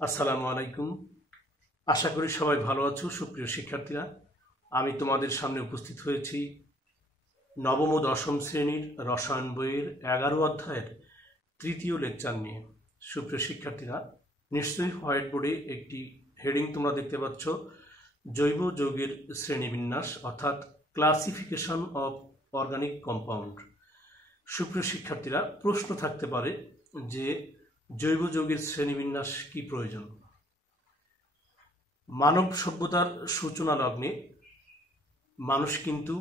আসসালামু আলাইকুম। আশা করি সবাই ভালো আছো। সুপ্রিয় শিক্ষার্থীরা, আমি তোমাদের সামনে উপস্থিত হয়েছি নবম ও দশম শ্রেণীর রসায়ন বইয়ের 11 অধ্যায়ের তৃতীয় লেকচার নিয়ে। সুপ্রিয় শিক্ষার্থীরা, নিশ্চয়ই হোয়াইট বোর্ডে একটি হেডিং তোমরা দেখতে পাচ্ছ, জৈব যৌগের শ্রেণীবিন্যাস অর্থাৎ ক্লাসিফিকেশন অফ অর্গানিক কম্পাউন্ড। সুপ্রিয় শিক্ষার্থীরা, প্রশ্ন থাকতে পারে যে জৈব যৌগের শ্রেণীবিন্যাস কি প্রয়োজন? মানব সভ্যতার সূচনা লগ্নে মানুষ কিন্তু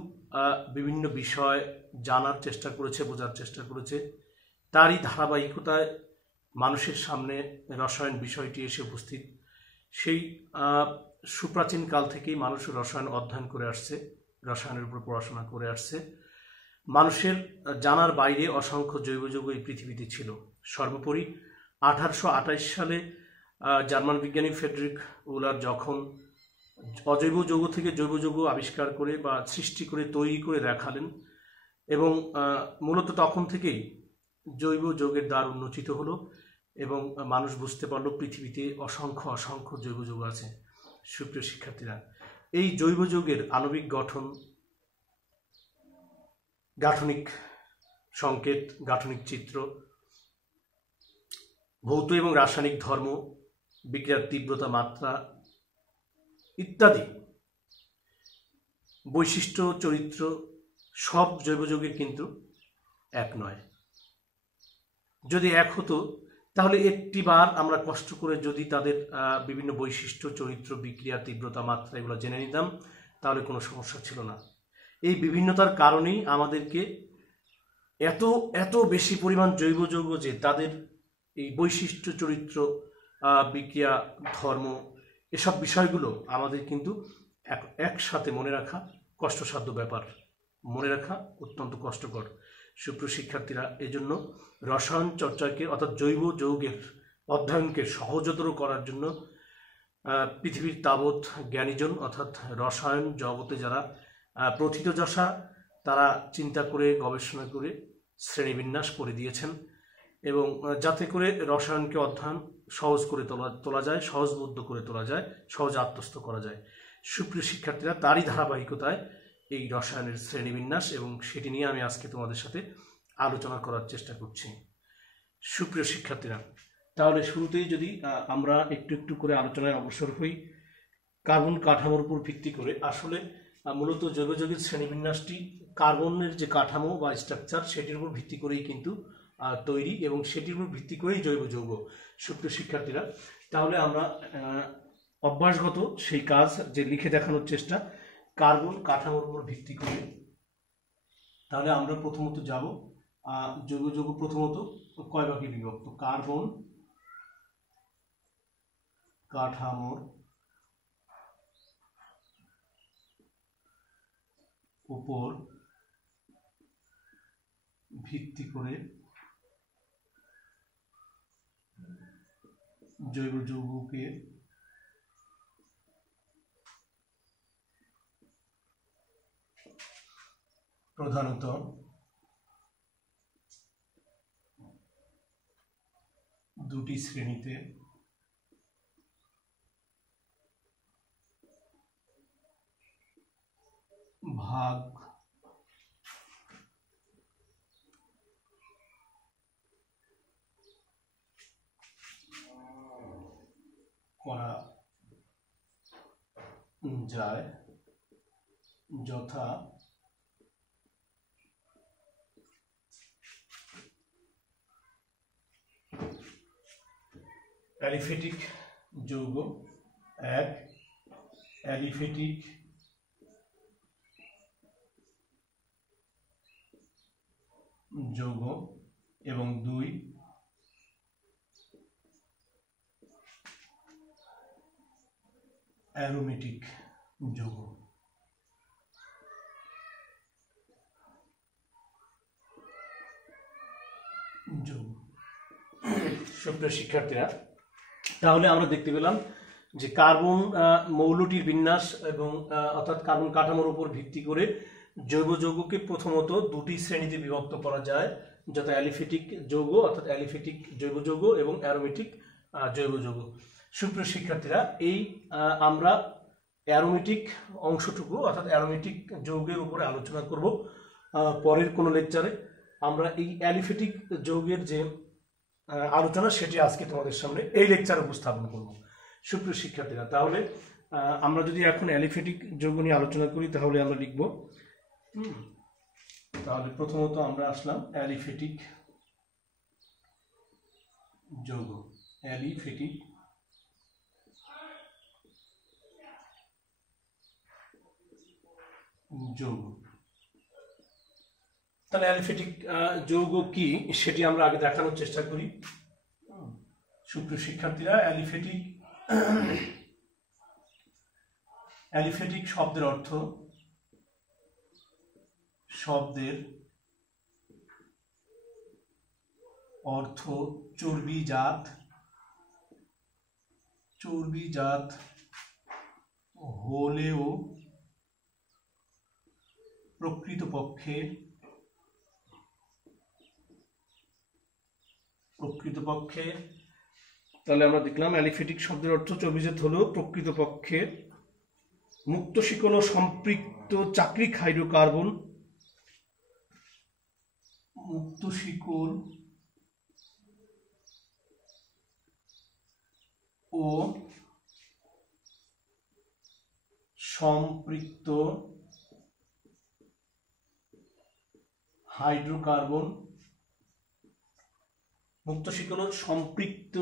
বিভিন্ন বিষয় জানার চেষ্টা করেছে, বোঝার চেষ্টা করেছে। তারই ধারাবাহিকতায় মানুষের সামনে রসায়ন বিষয়টি এসে উপস্থিত। সেই সুপ্রাচীন কাল থেকেই মানুষ রসায়ন অধ্যয়ন করে আসছে, রসায়নের উপর পড়াশোনা করে আসছে। মানুষের জানার বাইরে অসংখ্য জৈব যৌগ এই পৃথিবীতে ছিল। সর্বোপরি 1828 সালে জার্মান বিজ্ঞানী ফ্রেডরিক উলার যখন অজৈব যৌগ থেকে জৈব যৌগ আবিষ্কার করে বা সৃষ্টি করে তৈরি করে দেখালেন, এবং মূলত তখন থেকেই জৈব যৌগের দ্বার উন্মোচিত হলো এবং মানুষ বুঝতে পারলো পৃথিবীতে অসংখ্য জৈব যৌগ আছে। সুপ্রিয় শিক্ষার্থীরা, এই জৈব যৌগের আণবিক গঠন, গাঠনিক সংকেত, গাঠনিক চিত্র, ভৌত এবং রাসায়নিক ধর্ম, বিক্রিয়ার তীব্রতা, মাত্রা ইত্যাদি বৈশিষ্ট্য, চরিত্র সব জৈব যৌগের কিন্তু এক নয়। যদি এক হতো তাহলে একটিবার আমরা কষ্ট করে যদি তাদের বিভিন্ন বৈশিষ্ট্য, চরিত্র, বিক্রিয়া, তীব্রতা, মাত্রা এগুলো জেনে নিতাম তাহলে কোনো সমস্যা ছিল না। এই বিভিন্নতার কারণেই আমাদেরকে এত বেশি পরিমাণ জৈব যৌগ যে তাদের এই বৈশিষ্ট্য, চরিত্র, বিক্রিয়া, ধর্ম এসব বিষয়গুলো আমাদের কিন্তু একসাথে মনে রাখা কষ্টসাধ্য ব্যাপার, মনে রাখা অত্যন্ত কষ্টকর। সুপ্রিয় শিক্ষার্থীরা, এজন্য রসায়ন চর্চাকে অর্থাৎ জৈব যৌগের অধ্যয়নকে সহজতর করার জন্য পৃথিবীর তাবৎ জ্ঞানীজন অর্থাৎ রসায়ন জগতে যারা প্রথিতযশা, তারা চিন্তা করে গবেষণা করে শ্রেণীবিন্যাস করে দিয়েছেন, এবং যাতে করে রসায়নকে অধ্যয়ন সহজ করে তোলা যায়, সহজবোধ্য করে তোলা যায়, সহজ আত্মস্থ করা যায়। সুপ্রিয় শিক্ষার্থীরা, তারই ধারাবাহিকতায় এই রসায়নের শ্রেণীবিন্যাস, এবং সেটি নিয়ে আমি আজকে তোমাদের সাথে আলোচনা করার চেষ্টা করছি। সুপ্রিয় শিক্ষার্থীরা, তাহলে শুরুতেই যদি আমরা একটু করে আলোচনায় অগ্রসর হই। কার্বন কাঠামোর উপর ভিত্তি করে আসলে মূলত জৈব যৌগের শ্রেণীবিন্যাসটি কার্বনের যে কাঠামো বা স্ট্রাকচার সেটির উপর ভিত্তি করেই কিন্তু তৈরি, এবং সেটির উপর ভিত্তি করেই জৈব যৌগ। সুপ্রিয় শিক্ষার্থীরা, তাহলে আমরা অভ্যাসগত সেই কাজ যে লিখে দেখানোর চেষ্টা কার্বন কাঠামোর উপর ভিত্তি করে। তাহলে আমরা প্রথমত যাব জৈব যৌগ প্রথমত কয় ভাগে বিভক্ত। কার্বন কাঠামোর উপর ভিত্তি করে জৈব যৌগকে প্রধানত দুটি শ্রেণীতে ভাগ করা যায়, যথা অ্যালিফেটিক যৌগ 1, অ্যালিফেটিক যৌগ, এবং 2 অ্যারোমেটিক যৌগ। সুপ্রিয় শিক্ষার্থীরা, তাহলে আমরা দেখতে পেলাম যে কার্বন মৌলটির বিন্যাস এবং অর্থাৎ কার্বন কাঠামোর উপর ভিত্তি করে জৈব যৌগকে প্রথমত দুটি শ্রেণীতে বিভক্ত করা যায়, যথা অ্যালিফেটিক যৌগ অর্থাৎ অ্যালিফেটিক জৈব যৌগ এবং অ্যারোমেটিক জৈব যৌগ। সুপ্রিয় শিক্ষার্থীরা, এই আমরা অ্যারোমেটিক অংশটুকু অর্থাৎ অ্যারোমেটিক যৌগের উপরে আলোচনা করব পরের কোনো লেকচারে। আমরা এই অ্যালিফেটিক যৌগের যে আলোচনা সেটি আজকে তোমাদের সামনে এই লেকচারে উপস্থাপন করব। সুপ্রিয় শিক্ষার্থীরা, তাহলে আমরা যদি এখন অ্যালিফেটিক যৌগ নিয়ে আলোচনা করি তাহলে আমরা লিখব, তাহলে প্রথমত আমরা আসলাম অ্যালিফেটিক যৌগ। অ্যালিফেটিক যৌগ, তাহলে অ্যালিফেটিক যৌগ কি সেটি আমরা আগে দেখানোর চেষ্টা করি। সুপ্রিয় শিক্ষার্থীরা, অ্যালিফেটিক শব্দের অর্থ চর্বিজাত হলেও প্রকৃতপক্ষে তাহলে আমরা দেখলাম অ্যালিফেটিক শব্দের অর্থ চর্বিজাত হলেও প্রকৃতপক্ষে মুক্ত শিকল ও সম্পৃক্ত চাকরিক হাইড্রোকার্বন, মুক্ত শিকল ও সম্পৃক্ত হাইড্রোকার্বন, মুক্ত শিকল ও সম্পৃক্ত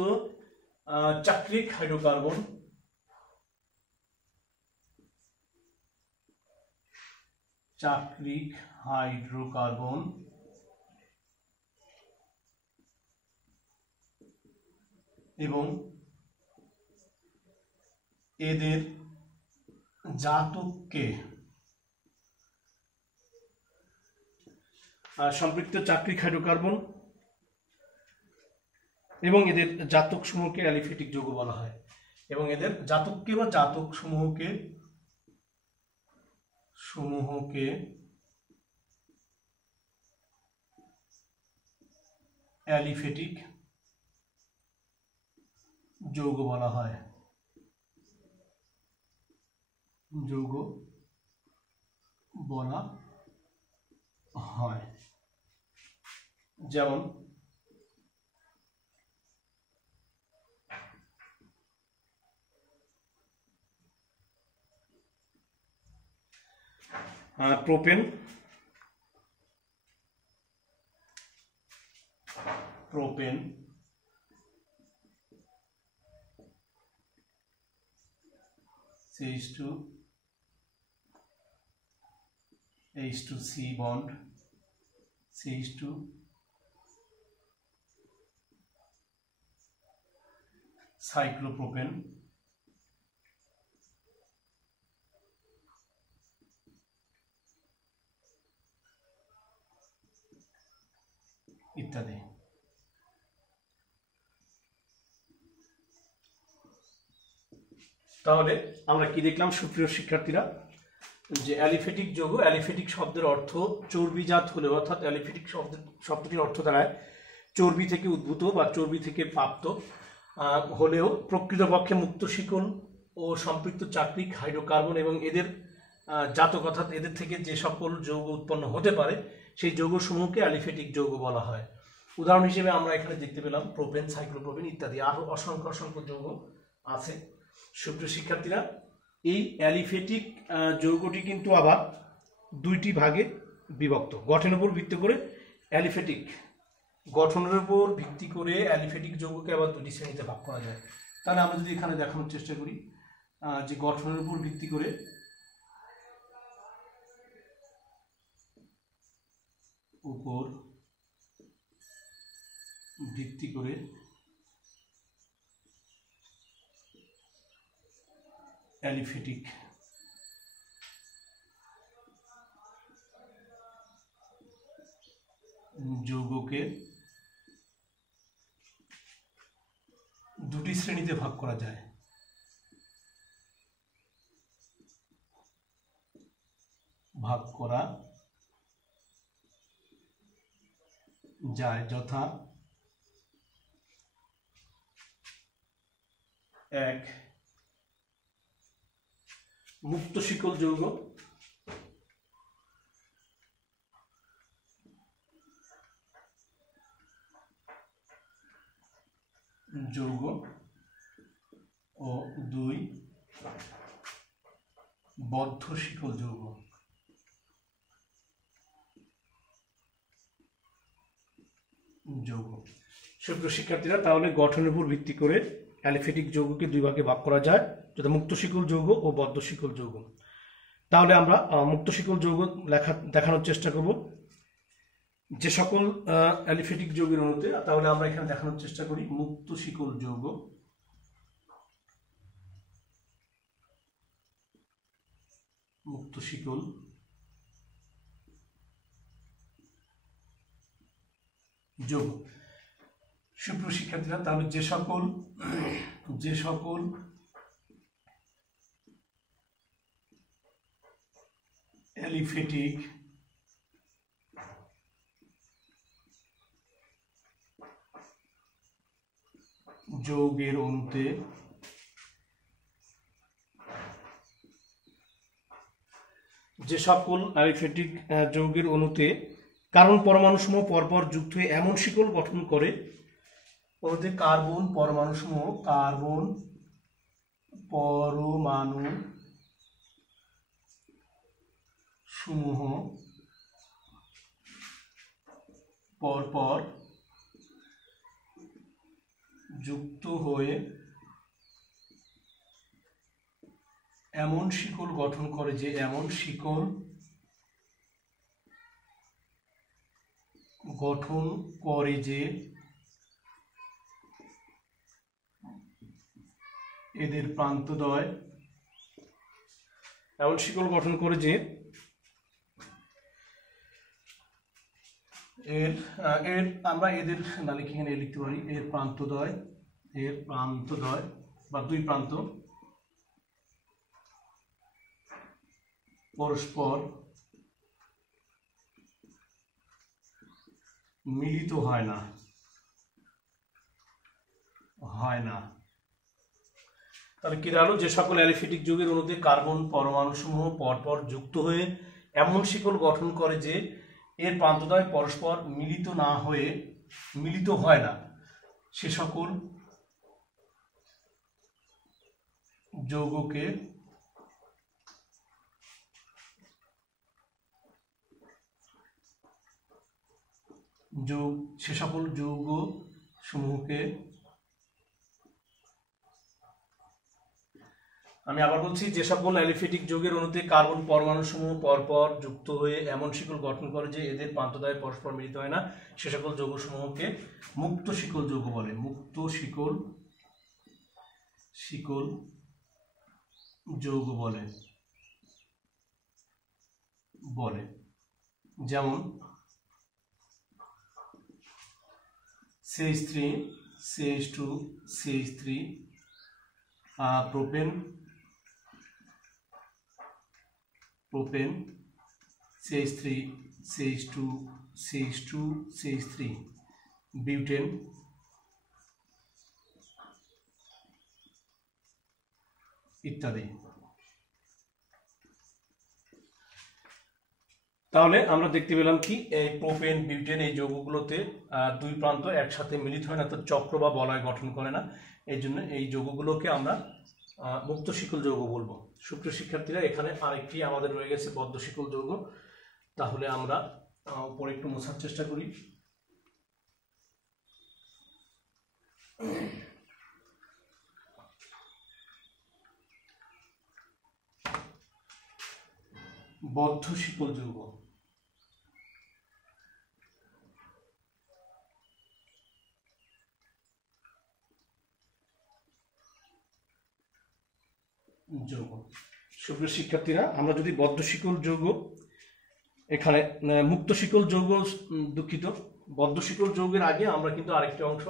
চাকরিক হাইড্রোকার্বন এবং এদের জাতককে সম্পৃক্ত চাকরিক হাইড্রোকার্বন এবং এদের জাতক সমূহকে অ্যালিফেটিক যৌগ বলা হয়। এবং এদের জাতককে বা জাতক সমূহকে অ্যালিফেটিক যৌগ বলা হয়। যেমন propane, H2C bond, CH2, cyclopropane, ইত্যাদি। তাহলে আমরা কি দেখলাম সুপ্রিয় শিক্ষার্থীরা, যে অ্যালিফেটিক যৌগ, অ্যালিফেটিক শব্দের অর্থ চর্বিজাত হলেও, অর্থাৎ অ্যালিফেটিক শব্দটির অর্থ দাঁড়ায় চর্বি থেকে উদ্ভূত বা চর্বি থেকে প্রাপ্ত হলেও প্রকৃতপক্ষে মুক্ত শিকল ও সম্পৃক্ত চাকরিক হাইড্রোকার্বন এবং এদের জাতক অর্থাৎ এদের থেকে যে সকল যৌগ উৎপন্ন হতে পারে সেই যৌগসমূহকে অ্যালিফেটিক যৌগ বলা হয়। উদাহরণ হিসেবে আমরা এখানে দেখতে পেলাম প্রোপেন, সাইক্লোপ্রোপেন ইত্যাদি, আরও অসংখ্য যৌগ আছে। সুপ্রিয় শিক্ষার্থীরা, এই অ্যালিফেটিক যৌগটি কিন্তু আবার দুইটি ভাগে বিভক্ত। গঠনের উপর ভিত্তি করে অ্যালিফেটিক যৌগকে আবার দুটি শ্রেণীতে ভাগ করা যায়। তাহলে আমরা যদি এখানে দেখানোর চেষ্টা করি যে গঠনের উপর ভিত্তি করে অ্যালিফেটিক যৌগকে দুটি শ্রেণীতে ভাগ করা যায়। যথা এক মুক্ত শিকল যৌগ, ও দুই বদ্ধ শিকল যৌগ। সুপ্রিয় শিক্ষার্থীরা, তাহলে গঠনের উপর ভিত্তি করে অ্যালিফেটিক যৌগকে দুই ভাগে ভাগ করা যায়, যেটা মুক্ত শিকল যৌগ ও বদ্ধ শিকল যৌগ। তাহলে আমরা মুক্ত শিকল যৌগ দেখানোর চেষ্টা করব যে সকল অ্যালিফেটিক যৌগের অণুতে। তাহলে আমরা এখানে দেখানোর চেষ্টা করি মুক্ত শিকল যৌগ, মুক্ত শিকল যৌগ। সুপ্রিয় শিক্ষার্থীরা, তাহলে যে সকল অ্যালিফেটিক যৌগের অণুতে কার্বন পরমাণুসমূহ পরপর যুক্ত হয়ে এমন শিকল গঠন করে, অণুতে কার্বন পরমাণুসমূহ পরপর যুক্ত হয়ে এমন শিকল গঠন করে যে এদের প্রান্তদ্বয় এমন শিকল গঠন করে যে আমরা এদের না লিখে এখানে লিখতে পারি এর প্রান্তদ্বয় বা দুই প্রান্ত পরস্পর মিলিত হয় না। তাহলে কি দাঁড়ালো, যে সকল অ্যালিফেটিক যৌগের অণুতে কার্বন পরমাণুসমূহ পরপর যুক্ত হয়ে এমন শিকল গঠন করে যে এর প্রান্তদ্বয় পরস্পর মিলিত হয় না, সে সকল যৌগকে যৌগ সমূহকে, আমি আবার বলছি, যে সকল অ্যালিফেটিক যৌগের অণুতে কার্বন পরমাণুসমূহ পরপর যুক্ত হয়ে এমন শিকল গঠন করে যে এদের প্রান্তদ্বয় পরস্পর মিলিত হয় না, সে সকল যৌগসমূহকে মুক্ত শিকল যৌগ বলে। মুক্ত শিকল যৌগ বলে। যেমন CH3, CH2, CH3, propane, CH3, CH2, CH3, butane, ইত্যাদি। তাহলে আমরা দেখতে পেলাম কি এই প্রোপেন, বিউটেন এই যৌগগুলোতে দুই প্রান্ত একসাথে মিলিত হয় না, তো চক্র বা বলয় গঠন করে না, এই জন্য এই যৌগগুলোকে আমরা মুক্ত শিকল যৌগ বলবো। সুপ্রিয় শিক্ষার্থীরা, এখানে আরেকটি আমাদের রয়ে গেছে বদ্ধ শিকল যৌগ। তাহলে আমরা উপরে একটু মোছার চেষ্টা করি। বদ্ধ শিকল যৌগ, সুপ্রিয় শিক্ষার্থীরা, আমরা যদি বদ্ধ শিকল যৌগ, এখানে মুক্ত শিকল যৌগ, দুঃখিত, বদ্ধ শিকল যৌগের আগে আমরা কিন্তু আরেকটি অংশ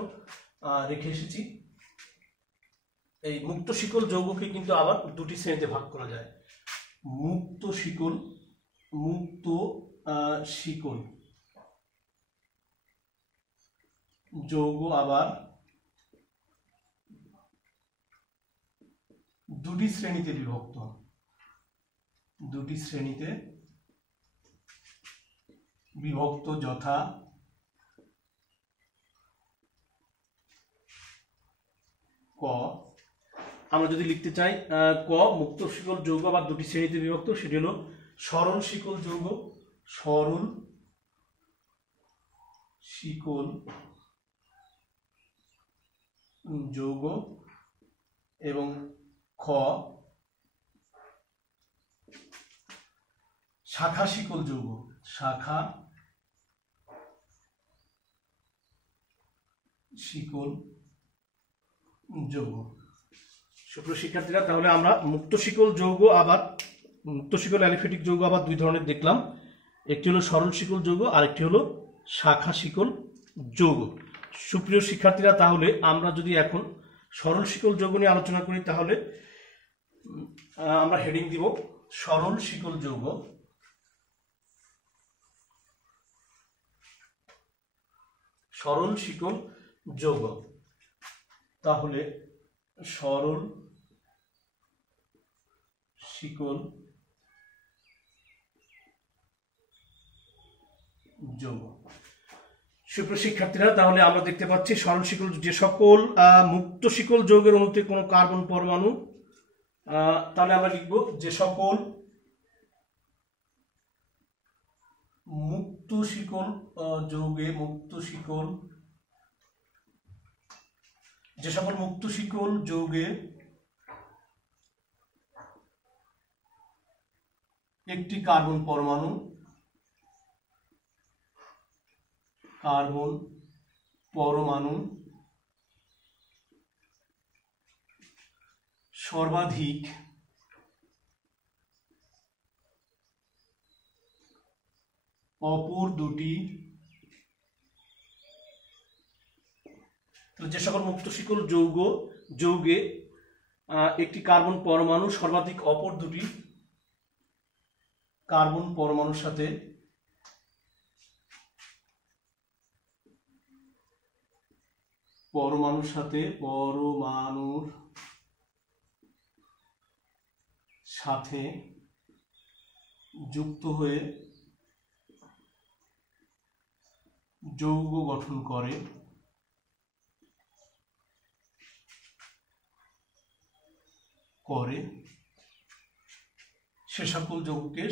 রেখে এসেছি। এই মুক্ত শিকল যৌগকে কিন্তু আবার দুটি শ্রেণীতে ভাগ করা যায়। মুক্ত শিকল যৌগ আবার দুটি শ্রেণীতে বিভক্ত, দুটি শ্রেণীতে বিভক্ত যথা ক, আমরা যদি লিখতে চাই ক মুক্ত শিকল যৌগ আবার দুটি শ্রেণীতে বিভক্ত, সেটি হলো সরল শিকল যৌগ, সরল শিকল যৌগ, এবং খ শাখা শিকল যৌগ, শাখা শিকল যৌগ। সুপ্রিয় শিক্ষার্থীরা, তাহলে আমরা মুক্ত শিকল যৌগ আবার মুক্ত শিকল অ্যালিফেটিক যৌগ আবার দুই ধরনের দেখলাম, একটি হলো সরল শিকল যৌগ আর একটি হলো শাখা শিকল যৌগ। সুপ্রিয় শিক্ষার্থীরা, তাহলে আমরা যদি এখন সরল শিকল যৌগ নিয়ে আলোচনা করি, তাহলে আমরা হেডিং দিব সরল শিকল যৌগ। সরল শিকল যৌগ, তাহলে সরল শিকল যৌগ। সুপ্রিয় শিক্ষার্থীরা, তাহলে আমরা দেখতে পাচ্ছি সরল শিকল, যে সকল মুক্ত শিকল যৌগের অণুতে কোনো কার্বন পরমাণু, তাহলে আমরা লিখব যে সকল মুক্ত শিকল যৌগে যে সকল মুক্ত শিকল যৌগে একটি কার্বন পরমাণু সর্বাধিক অপর দুটি, যে সকল মুক্ত শিকল যৌগে একটি কার্বন পরমাণু সর্বাধিক অপর দুটি কার্বন পরমাণুর সাথে যুক্ত হয়ে যৌগ গঠন করে, সে সকল যৌগকে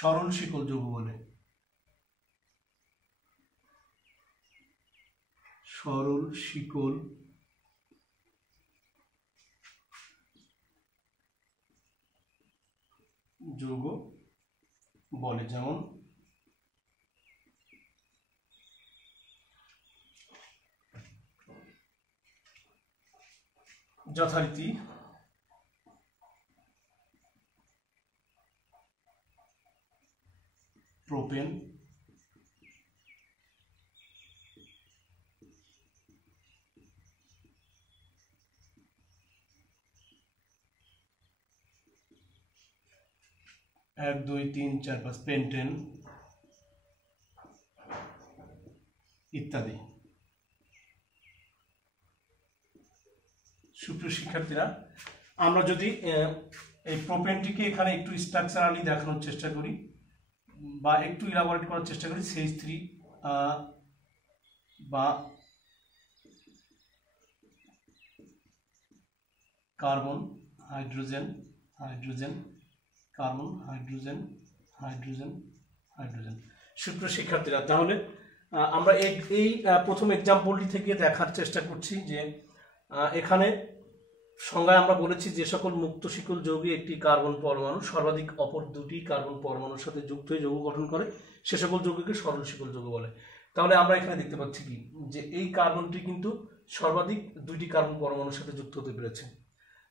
সরল শিকল যৌগ বলে। সরল শিকল যৌগ বলে। যেমন যথারীতি প্রোপেন, 1 2 3 4 5 পেন্টেন ইত্যাদি। সুপ্রিয় শিক্ষার্থীরা, আমরা যদি এই প্রোপেনটিকে এখানে একটু স্ট্রাকচারালি দেখানোর চেষ্টা করি বা একটু ইলাবোরেট করার চেষ্টা করি, CH3 বা কার্বন হাইড্রোজেন কার্বন হাইড্রোজেন। সুপ্রিয় শিক্ষার্থীরা, তাহলে আমরা এই প্রথম এক্সাম্পলটি থেকে দেখার চেষ্টা করছি যে এখানে সংজ্ঞায় আমরা বলেছি যে সকল মুক্ত শিকল যৌগে একটি কার্বন পরমাণু সর্বাধিক অপর দুটি কার্বন পরমাণুর সাথে যুক্ত হয়ে যৌগ গঠন করে, সে সকল যৌগকে সরল শিকল যৌগ বলে। তাহলে আমরা এখানে দেখতে পাচ্ছি কি, যে এই কার্বনটি কিন্তু সর্বাধিক দুইটি কার্বন পরমাণুর সাথে যুক্ত হতে পেরেছে।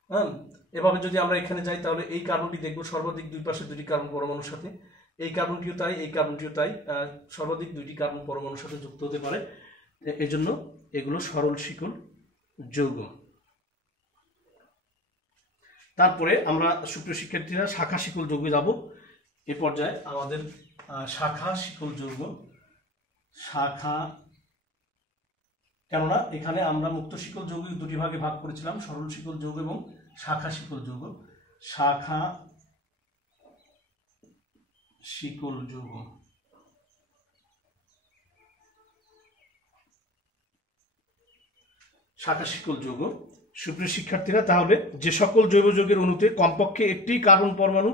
হ্যাঁ, এভাবে যদি আমরা এখানে যাই, তাহলে এই কার্বনটি দেখবো সর্বাধিক দুই পাশে দুটি কার্বন পরমাণুর সাথে, এই কার্বনটিও তাই, এই কার্বনটিও তাই, সর্বাধিক দুইটি কার্বন পরমাণুর সাথে যুক্ত হতে পারে। এজন্য এগুলো সরল শিকল যৌগ। তারপরে আমরা সুপ্রিয় শিক্ষার্থীরা শাখা শিকল যৌগে যাব। এ পর্যায়ে আমাদের শাখা শিকল যৌগ, শাখা, কেননা এখানে আমরা মুক্ত শিকল যৌগ দুটি ভাগে ভাগ করেছিলাম, সরল শিকল যৌগ এবং শাখা শিকল যৌগ। শাখা শিকল যৌগ, শাখা শিকল যৌগ। সুপ্রিয় শিক্ষার্থীরা, তাহলে যে সকল জৈব যৌগের অণুতে কমপক্ষে একটি কার্বন পরমাণু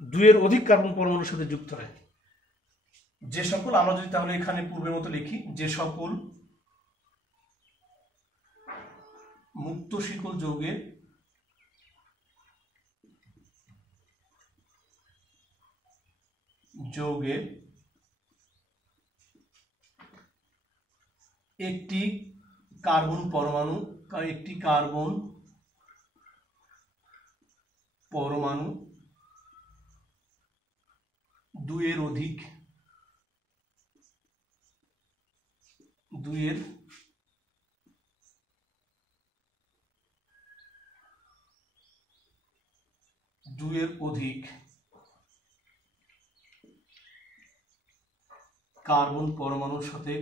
দুইয়ের অধিক কার্বন পরমাণুর সাথে যুক্ত হয়, যে সকল, আমরা যদি তাহলে এখানে পূর্বের মতো লিখি, যে সকল মুক্ত শিকল যৌগের একটি কার্বন পরমাণু দুইয়ের অধিক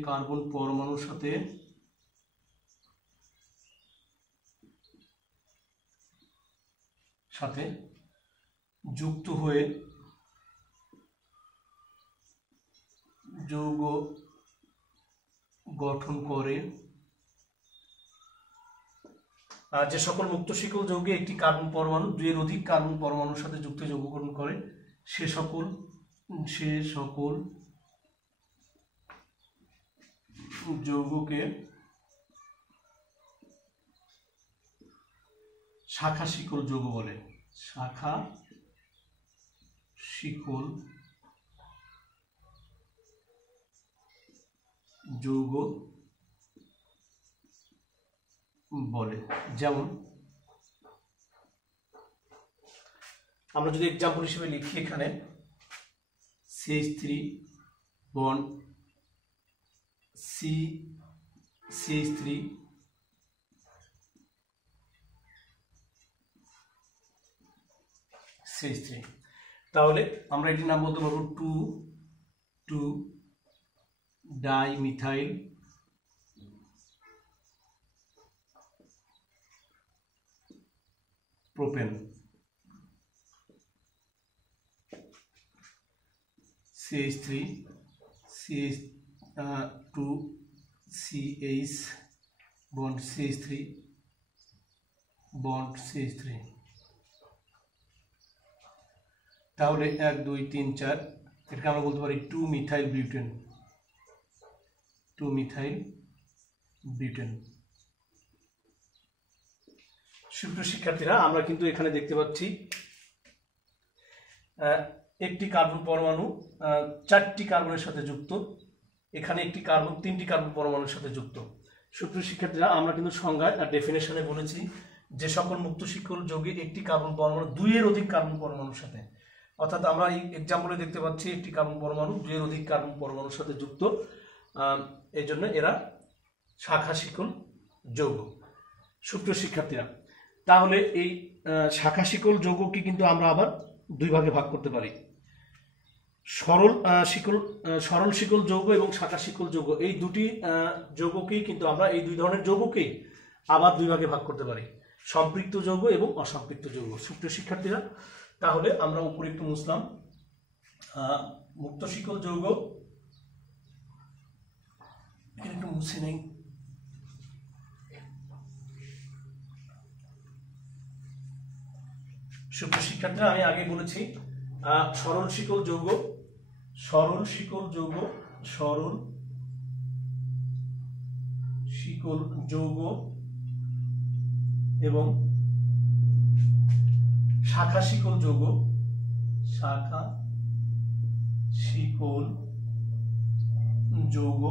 কার্বন পরমাণুর সাথে যুক্ত হয়ে যৌগ গঠন করে। যে সকল মুক্ত শিকল যৌগে একটি কার্বন পরমাণু দুইয়ের অধিক কার্বন পরমাণুর সাথে যুক্ত যৌগ গঠন করে, সে সকল যৌগকে শাখা শিকল যৌগ বলে। শাখা শিকল যৌগ বলে। যেমন আমরা যদি এক্সাম্পল হিসেবে লিখি, এখানে CH3 বন্ড CH3 তাহলে আমরা এটির নাম বলতে পারবো 2,2-ডাইমিথাইল propane. CH3 2CH bond CH3 bond CH3। তাহলে 1 2 3 4, এটাকে আমরা বলতে পারি 2-মিথাইল বিউটেন। সুপ্রিয় শিক্ষার্থীরা, আমরা কিন্তু এখানে দেখতে পাচ্ছি একটি কার্বন পরমাণু 4টি কার্বনের সাথে যুক্ত, এখানে একটি কার্বন 3টি কার্বন পরমাণুর সাথে যুক্ত। সুপ্রিয় শিক্ষার্থীরা, আমরা কিন্তু সংজ্ঞায় ডেফিনেশনে বলেছি যে সকল মুক্ত শিকল যৌগে একটি কার্বন পরমাণু দুইয়ের অধিক কার্বন পরমাণুর সাথে, অর্থাৎ আমরা এই এক্সাম্পলে দেখতে পাচ্ছি একটি কার্বন পরমাণু দুইয়ের অধিক কার্বন পরমাণুর সাথে যুক্ত, এই জন্য এরা শাখা শিকল যৌগ। সুপ্রিয় শিক্ষার্থীরা, তাহলে এই শাখা শিকল যৌগকে কিন্তু আমরা আবার দুই ভাগে ভাগ করতে পারি, সরল শিকল যৌগ এবং শাখা শিকল যৌগ। এই দুটি যৌগকেই কিন্তু আমরা, এই দুই ধরনের যৌগকেই আবার দুই ভাগে ভাগ করতে পারি, সম্পৃক্ত যৌগ এবং অসম্পৃক্ত যৌগ। সুপ্রিয় শিক্ষার্থীরা, তাহলে আমরা উপরে একটু মুছলাম, মুক্ত শিকল যৌগ একটু মুছে নেই। সুপ্রিয় শিক্ষার্থীরা, আমি আগে বলেছি সরল শিকল যৌগ এবং শাখা শিকল যৌগ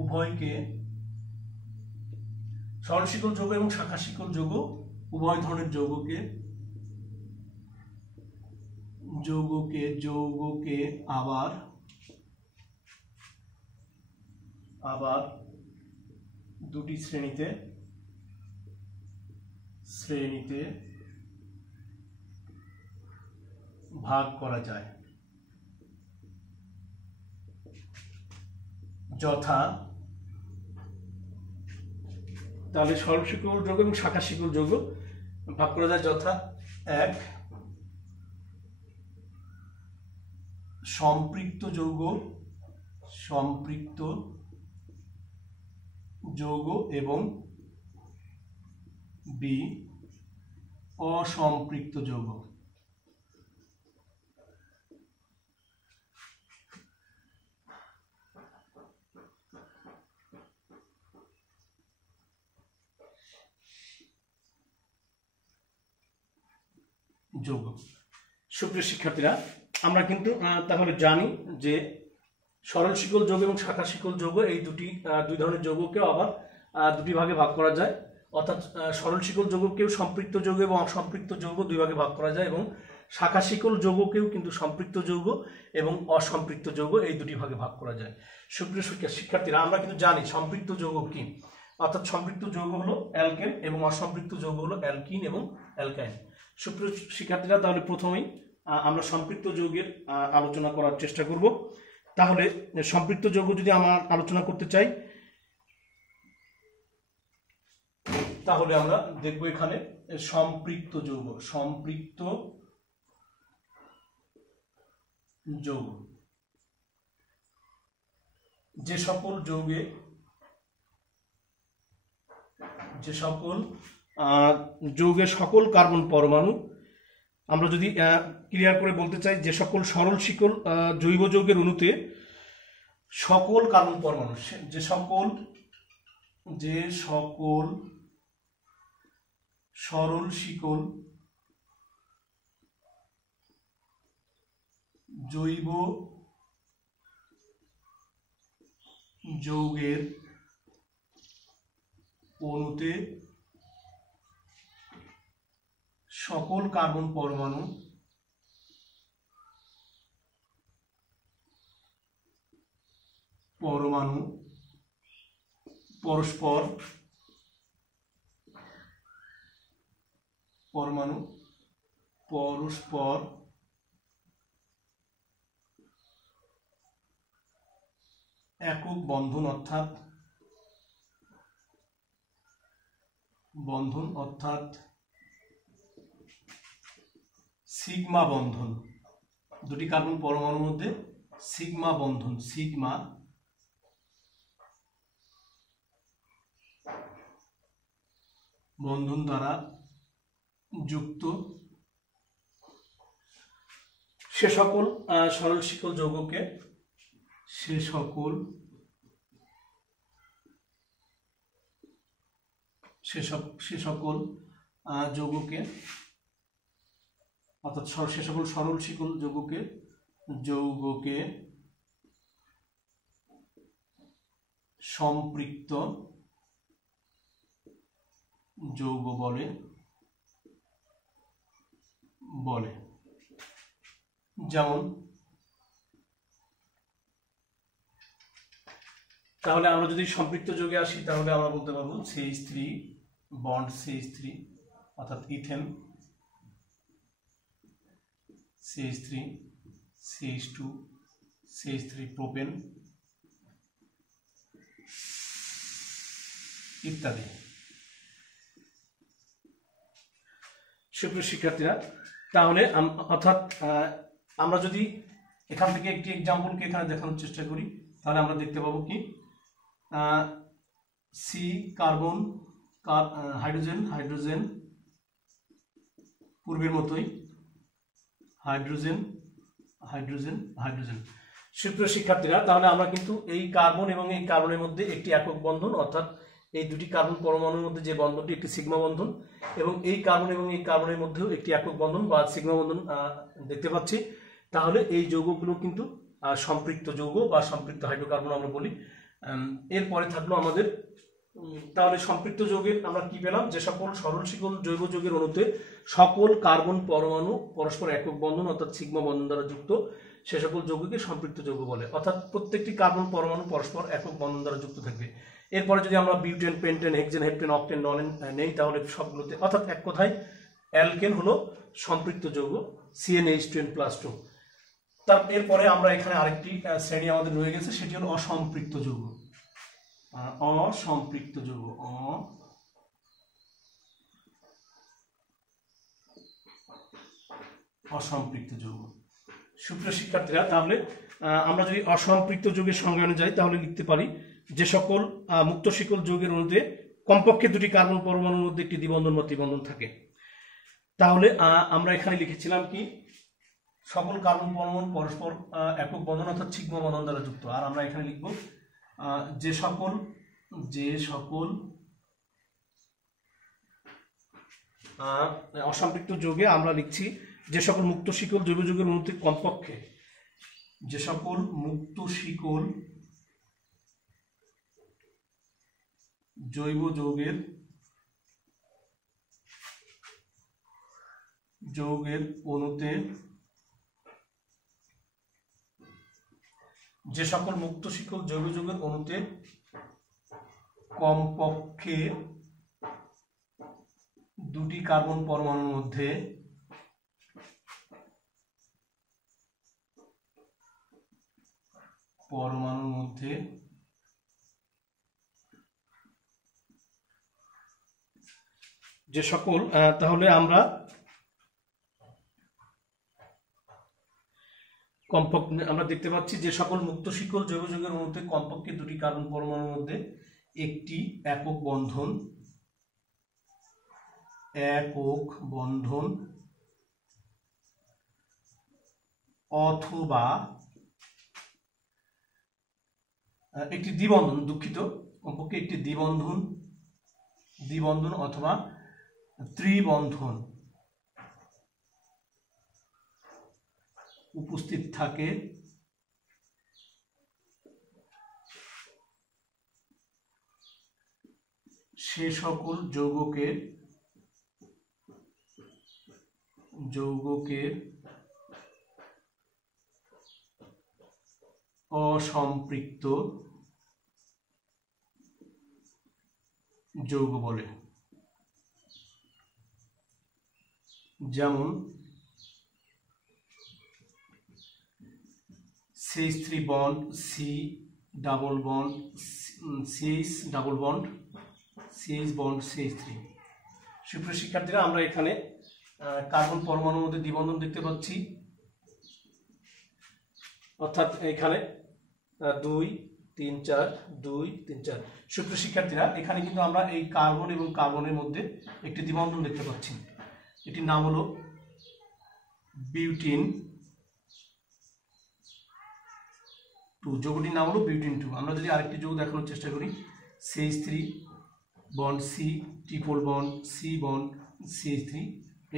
উভয়কে, সরল শিকল যৌগ এবং শাখা শিকল যৌগ উভয় ধরনের যৌগকে আবার দুটি শ্রেণীতে ভাগ করা যায়। যথা, তাহলে সরল শিকল যৌগ এবং শাখা শিকল যৌগ ভাগ করা যায় যথা: 1 সম্পৃক্ত যৌগ, এবং বি অসম্পৃক্ত যৌগ। যৌগ। সুপ্রিয় শিক্ষার্থীরা, আমরা কিন্তু তাহলে জানি যে সরল শিকল যৌগ এবং শাখা শিকল যৌগ এই দুই ধরনের যৌগকেও আবার দুটি ভাগে ভাগ করা যায়, অর্থাৎ সরল শিকল যৌগকেও সম্পৃক্ত যৌগ এবং অসম্পৃক্ত যৌগ দুই ভাগে ভাগ করা যায়, এবং শাখা শিকল যৌগকেও কিন্তু সম্পৃক্ত যৌগ এবং অসম্পৃক্ত যৌগ এই দুটি ভাগে ভাগ করা যায়। সুপ্রিয় শিক্ষার্থীরা, আমরা কিন্তু জানি সম্পৃক্ত যৌগ কি, অর্থাৎ সম্পৃক্ত যৌগ হলো অ্যালকেন এবং অসম্পৃক্ত যৌগ হলো অ্যালকিন এবং অ্যালকাইন। সুপ্রিয় শিক্ষার্থীরা, তাহলে প্রথমেই আমরা সম্পৃক্ত যৌগের আলোচনা করার চেষ্টা করব। তাহলে সম্পৃক্ত যৌগ যদি আমরা আলোচনা করতে চাই, তাহলে আমরা দেখব এখানে সম্পৃক্ত যৌগ। যে সকল যৌগের সকল কার্বন পরমাণু, আমরা যদি ক্লিয়ার করে বলতে চাই, যে সকল সরল শিকল জৈব যৌগের অণুতে সকল কার্বন পরমাণু, যে সকল সরল শিকল জৈব যৌগের অণুতে সকল কার্বন পরমাণু পরস্পর একক বন্ধন অর্থাৎ সিগমা বন্ধন, দুটি কার্বন পরমাণুর মধ্যে সিগমা বন্ধন দ্বারা যুক্ত সে সকল সরল শিকল যৌগকে অর্থাৎ সে সকল সরল শিকল যৌগকে সম্পৃক্ত যৌগ বলে। যেমন, তাহলে আমরা যদি সম্পৃক্ত যৌগে আসি, তাহলে আমরা বলতে পারবো CH3 বন্ড CH3 অর্থাৎ ethane, CH3 CH2 CH3 propane ইত্যাদি। সুপ্রিয় শিক্ষার্থীরা, তাহলে অর্থাৎ আমরা যদি এখান থেকে একটি এক্সাম্পলকে এখানে দেখানোর চেষ্টা করি, তাহলে আমরা দেখতে পাবো কি, সি কার্বন হাইড্রোজেন পূর্বের মতোই হাইড্রোজেন। সুপ্রিয় শিক্ষার্থীরা, তাহলে আমরা কিন্তু এই কার্বন এবং এই কার্বনের মধ্যে একটি একক বন্ধন, অর্থাৎ এই দুটি কার্বন পরমাণুর মধ্যে যে বন্ধনটি একটি সিগমা বন্ধন, এবং এই কার্বন এবং এই কার্বনের মধ্যেও একটি একক বন্ধন বা সিগমা বন্ধন দেখতে পাচ্ছি। তাহলে এই যৌগগুলো কিন্তু সম্পৃক্ত যৌগ বা সম্পৃক্ত হাইড্রোকার্বন আমরা বলি। এরপরে থাকলো আমাদের, তাহলে সম্পৃক্ত যৌগের আমরা কি পেলাম, যে সকল সরল শিকল জৈব যৌগের অণুতে সকল কার্বন পরমাণু পরস্পর একক বন্ধন অর্থাৎ সিগমা বন্ধন দ্বারা যুক্ত সে সকল যৌগকে সম্পৃক্ত যৌগ বলে, অর্থাৎ প্রত্যেকটি কার্বন পরমাণু পরস্পর একক বন্ধন দ্বারা যুক্ত থাকবে। এরপরে যদি আমরা butane, pentane, hexane, heptane, octane, নলেন নেই, তাহলে সবগুলোতে, অর্থাৎ এক কথায় অ্যালকেন হলো সম্পৃক্ত যৌগ CnH2n+2। এরপরে আমরা এখানে আরেকটি শ্রেণী আমাদের রয়ে গেছে, সেটি হলো অসম্পৃক্ত যৌগ। অসম্পৃক্ত যৌগ, অসম্পৃক্ত যৌগ। সুপ্রিয় শিক্ষার্থীরা, তাহলে আমরা যদি অসম্পৃক্ত যৌগের সংজ্ঞানে যাই তাহলে লিখতে পারি যে সকল মুক্ত শিকল যৌগের অণুতে কমপক্ষে দুটি কার্বন পরমাণুর মধ্যে একটি দ্বিবন্ধন বা ত্রিবন্ধন থাকে। তাহলে আমরা এখানে লিখেছিলাম কি, সকল কার্বন পরমাণু পরস্পর একক বন্ধন অর্থাৎ ছিগ্ম বন্ধন দ্বারা যুক্ত। আর আমরা এখানে লিখব যে সকল অসম্পৃক্ত যৌগে আমরা লিখছি যে সকল মুক্ত শিকল জৈব যৌগের অণুতে কমপক্ষে, যে সকল মুক্ত শিকল জৈব যৌগের অণুতে, যে সকল মুক্ত শিকল জৈব যৌগের অণুতে কমপক্ষে দুটি কার্বন পরমাণুর মধ্যে যে সকল, তাহলে আমরা কমপক্ষে আমরা দেখতে পাচ্ছি যে সকল মুক্ত শিকল জৈব যৌগের অণুতে কমপক্ষে দুটি কার্বন পরমাণুর মধ্যে একটি একক বন্ধন অথবা একটি দ্বিবন্ধন, দুঃখিত, কমপক্ষে একটি দ্বিবন্ধন অথবা ত্রিবন্ধন উপস্থিত থাকে সে সকল যৌগকে অসম্পৃক্ত যৌগ বলে। যেমন CH3 bond, C double bond, CH double bond, CH bond, CH3। সুপ্রিয় শিক্ষার্থীরা, আমরা এখানে কার্বন পরমাণুর মধ্যে দ্বিবন্ধন দেখতে পাচ্ছি, অর্থাৎ এখানে 2 3 4 2 3 4। সুপ্রিয় শিক্ষার্থীরা, এখানে কিন্তু আমরা এই কার্বন এবং কার্বনের মধ্যে একটি দ্বিবন্ধন দেখতে পাচ্ছি, এটির নাম হলো বিউটিন 2, যৌগটির নাম হলো বিউটিন 2। আমরা যদি আরেকটি যৌগ দেখানোর চেষ্টা করি, CH3 bond, C triple bond, C bond, CH3,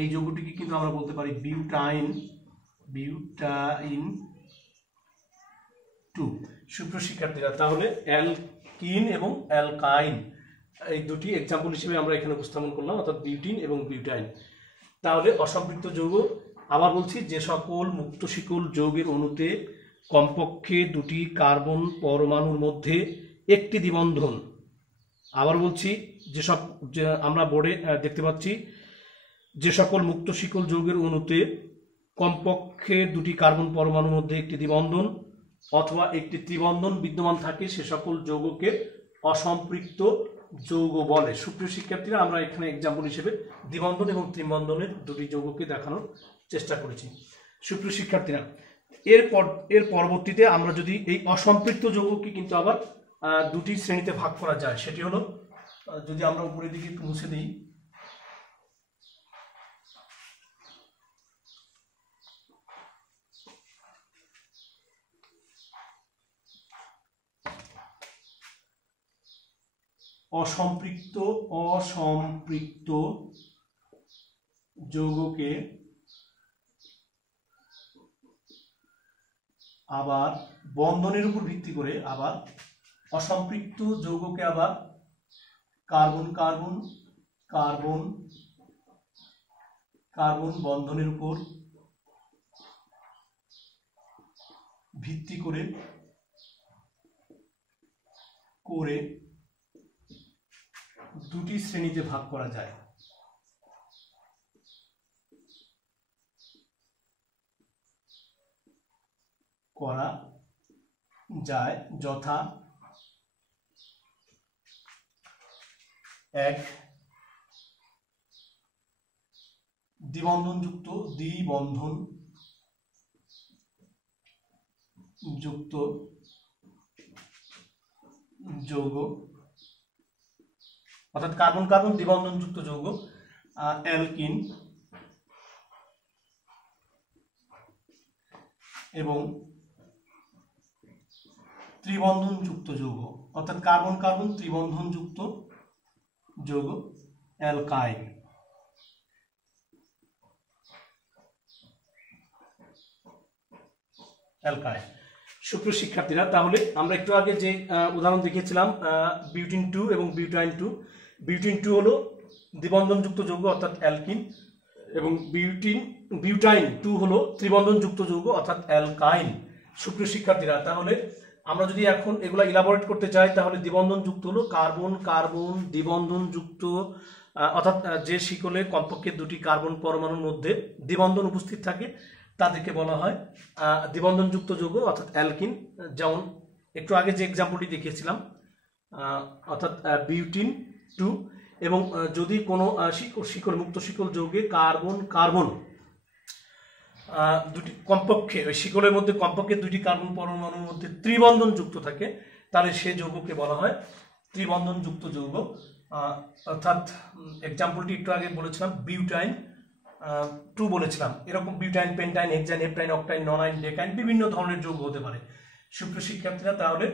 এই যৌগটিকে কিন্তু আমরা বলতে পারি বিউটাইন 2। সুপ্রিয় শিক্ষার্থীরা, তাহলে অ্যালকিন এবং অ্যালকাইন এই দুটি এক্সাম্পল হিসেবে আমরা এখানে উপস্থাপন করলাম, অর্থাৎ বিউটিন এবং বিউটাইন। তাহলে অসম্পৃক্ত যৌগ, আবার বলছি, যে সকল মুক্ত শিকল যৌগের অণুতে কমপক্ষে দুটি কার্বন পরমাণুর মধ্যে একটি দ্বিবন্ধন। আবার বলছি, যে আমরা বোর্ডে দেখতে পাচ্ছি যে সকল মুক্ত শিকল যৌগের অণুতে কমপক্ষে দুটি কার্বন পরমাণুর মধ্যে একটি দ্বিবন্ধন অথবা একটি ত্রিবন্ধন বিদ্যমান থাকে সে সকল যৌগকে অসম্পৃক্ত যৌগ বলে। সুপ্রিয় শিক্ষার্থীরা, আমরা এখানে এক্সাম্পল হিসেবে দ্বিবন্ধন এবং ত্রিবন্ধনের দুটি যৌগকে দেখানোর চেষ্টা করেছি। সুপ্রিয় শিক্ষার্থীরা, এর পরবর্তীতে আমরা যদি এই অসম্পৃক্ত যৌগকে কিন্তু আবার দুটি শ্রেণীতে ভাগ করা যায়, সেটি হলো, যদি আমরা উপরের দিকে একটু মুছে দিই, অসম্পৃক্ত যৌগকে আবার বন্ধনের উপর ভিত্তি করে, আবার অসম্পৃক্ত যৌগকে আবার কার্বন কার্বন কার্বন কার্বন বন্ধনের উপর ভিত্তি করে দুটি শ্রেণীতে ভাগ করা যায়। করা যায়, যথা এক দ্বিবন্ধনযুক্ত যৌগ, অর্থাৎ কার্বন কার্বন দ্বিবন্ধনযুক্ত যৌগ অ্যালকিন এবং ত্রিবন্ধনযুক্ত যৌগ, অর্থাৎ কার্বন কার্বন ত্রিবন্ধনযুক্ত যৌগ অ্যালকাইন। সুপ্রিয় শিক্ষার্থীরা, তাহলে আমরা একটু আগে যে উদাহরণ দেখিয়েছিলাম বিউটিন 2 এবং বিউটাইন 2, বিউটিন 2 হলো দ্বিবন্ধনযুক্ত যৌগ অর্থাৎ অ্যালকিন, এবং বিউটাইন 2 হলো ত্রিবন্ধনযুক্ত যৌগ অর্থাৎ অ্যালকাইন। সুপ্রিয় শিক্ষার্থীরা, তাহলে আমরা যদি এখন এগুলা ইলাবোরেট করতে চাই, তাহলে দ্বিবন্ধনযুক্ত হলো কার্বন কার্বন দ্বিবন্ধনযুক্ত, অর্থাৎ যে শিকলে কমপক্ষে দুটি কার্বন পরমাণুর মধ্যে দ্বিবন্ধন উপস্থিত থাকে তাদেরকে বলা হয় দ্বিবন্ধনযুক্ত যৌগ অর্থাৎ অ্যালকিন। যেমন একটু আগে যে এক্সাম্পলটি দেখিয়েছিলাম, অর্থাৎ বিউটিন 2, এবং যদি কোনো শিকল মুক্ত শিকল যৌগে কার্বন কার্বন দুটি কমপক্ষে ওই শিকলের মধ্যে কমপক্ষে দুটি কার্বন পরমাণুর মধ্যে ত্রিবন্ধন যুক্ত থাকে, তাহলে সে যৌগকে বলা হয় ত্রিবন্ধনযুক্ত যৌগ। অর্থাৎ এক্সাম্পলটি একটু আগে বলেছিলাম বিউটাইন 2 বলেছিলাম, এরকম বিউটাইন, পেন্টাইন, হেক্সাইন, হেপ্টাইন, অক্টাইন, ননাইন, ডেকাইন বিভিন্ন ধরনের যৌগ হতে পারে। সুপ্রিয় শিক্ষার্থীরা, তাহলে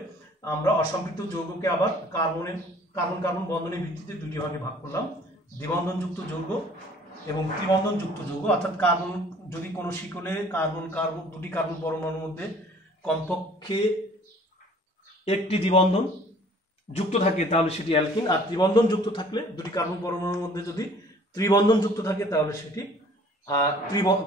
আমরা অসম্পৃক্ত যৌগকে আবার কার্বন কার্বন বন্ধনের ভিত্তিতে দুটি ভাগে ভাগ করলাম, দ্বিবন্ধনযুক্ত যৌগ এবং ত্রিবন্ধনযুক্ত যৌগ। অর্থাৎ কার্বন, যদি কোনো শিকলে কার্বন কার্বন দুটি কার্বন পরমাণুর মধ্যে কমপক্ষে একটি দ্বিবন্ধন যুক্ত থাকে তাহলে সেটি অ্যালকিন, আর ত্রিবন্ধন যুক্ত থাকলে দুটি কার্বন পরমাণুর মধ্যে যদি ত্রিবন্ধন যুক্ত থাকে তাহলে সেটি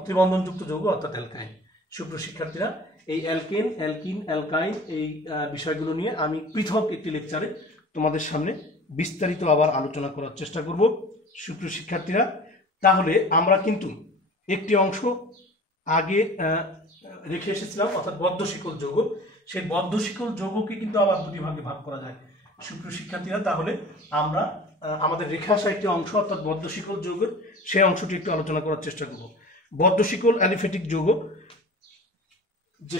ত্রিবন্ধনযুক্ত যৌগ অর্থাৎ অ্যালকাইন। সুপ্রিয় শিক্ষার্থীরা, এই অ্যালকেন, অ্যালকিন, অ্যালকাইন এই বিষয়গুলো নিয়ে আমি পৃথক একটি লেকচারে তোমাদের সামনে বিস্তারিত আবার আলোচনা করার চেষ্টা করব। সুপ্রিয় শিক্ষার্থীরা, তাহলে আমরা কিন্তু একটি অংশ আগে রেখে এসেছিলাম, অর্থাৎ বদ্ধ শিকল যৌগ। সেই বদ্ধ শিকল যৌগকে কিন্তু আবার দুটি ভাগে ভাগ করা যায়। সুপ্রিয় শিক্ষার্থীরা, তাহলে আমরা আমাদের রেখে আসা একটি অংশ অর্থাৎ বদ্ধ শিকল যৌগের সেই অংশটি একটু আলোচনা করার চেষ্টা করব। বদ্ধ শিকল অ্যালিফেটিক যৌগ, যে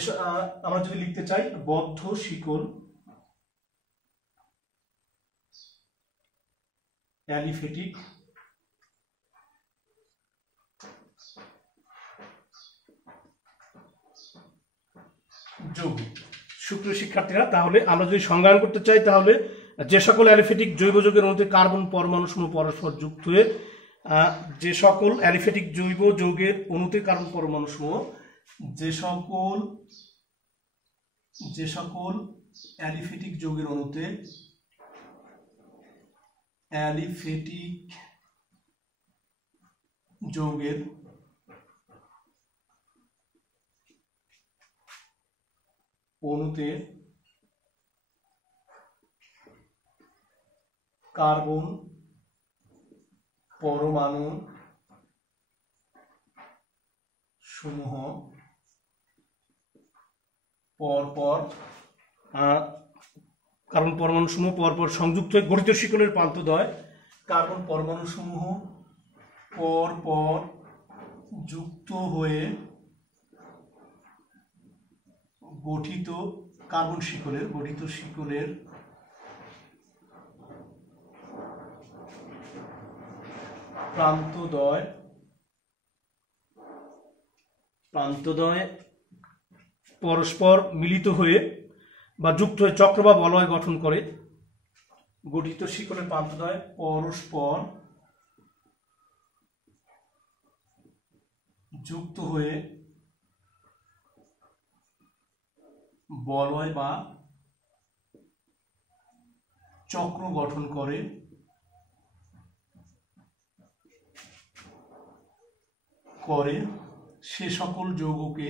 আমরা যদি লিখতে চাই বদ্ধ শিকল অ্যালিফেটিক যৌগ। সুপ্রিয় শিক্ষার্থীরা, তাহলে আমরা যদি সংজ্ঞায়ন করতে চাই, তাহলে যে সকল অ্যালিফেটিক জৈব যৌগের মধ্যে কার্বন পরমাণু সমূহ পরস্পর যুক্ত হয়ে যে সকল অ্যালিফেটিক জৈব যৌগের অণুতে কার্বন পরমাণু সমূহ যে সকল অ্যালিফেটিক যৌগের অণুতে অ্যালিফেটিক যৌগের অণুতে কার্বন পরমাণু সমূহ পরপর সংযুক্ত হয়ে গঠিত শিকলের প্রান্তদ্বয় কার্বন পরমাণু সমূহ পরপর যুক্ত হয়ে গঠিত শিকলের প্রান্তদ্বয় পরস্পর মিলিত হয়ে বা যুক্ত হয়ে চক্র বা বলয় গঠন করে। গঠিত শিকলের প্রান্তদ্বয় পরস্পর যুক্ত হয়ে বলয় বা চক্র গঠন করে সে সকল যৌগকে